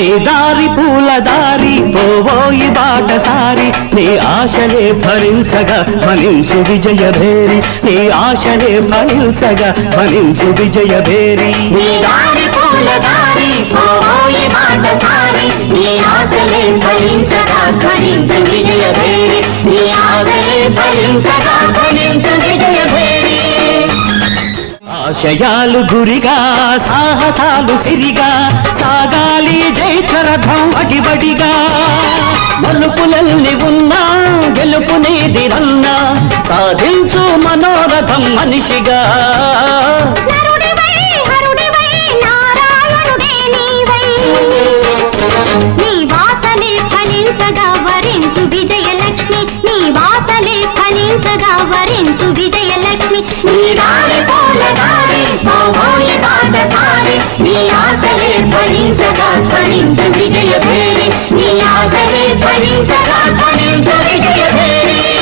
నీ దారి పూల దారి పోవోయి బాటసారి నీ ఆశలే ఫలించగా ఫలించు విజయభేరి నీ ఆశలే ఫలించగా ఫలించు విజయభేరి నీ దారి పూల దారి పోవోయి బాటసారి నీ ఆశలే ఫలించగా ఫలించు విజయభేరి నీ ఆశలే ఫలించగా ఫలించు విజయభేరి ఆశయాలు గురిగా సాహసాలు సిరిగా సాగాలి జైత్రరథం అడిబడిగా మలుపులల్ని ఉన్నా గెలుపునేది రన్నా సాధించు మనోరథం మనిషిగా నీ వాసలే ఫలించగా వరించు విజయలక్ష్మి నీ వాసలే ఫలించగా వరించు విజయలక్ష్మి నీ దారి పూల దారి పోవోయి బాటసారి నీ ఆశలే ఫలించగా ఫలించు విజయభేరి నీ ఆశలే ఫలించగా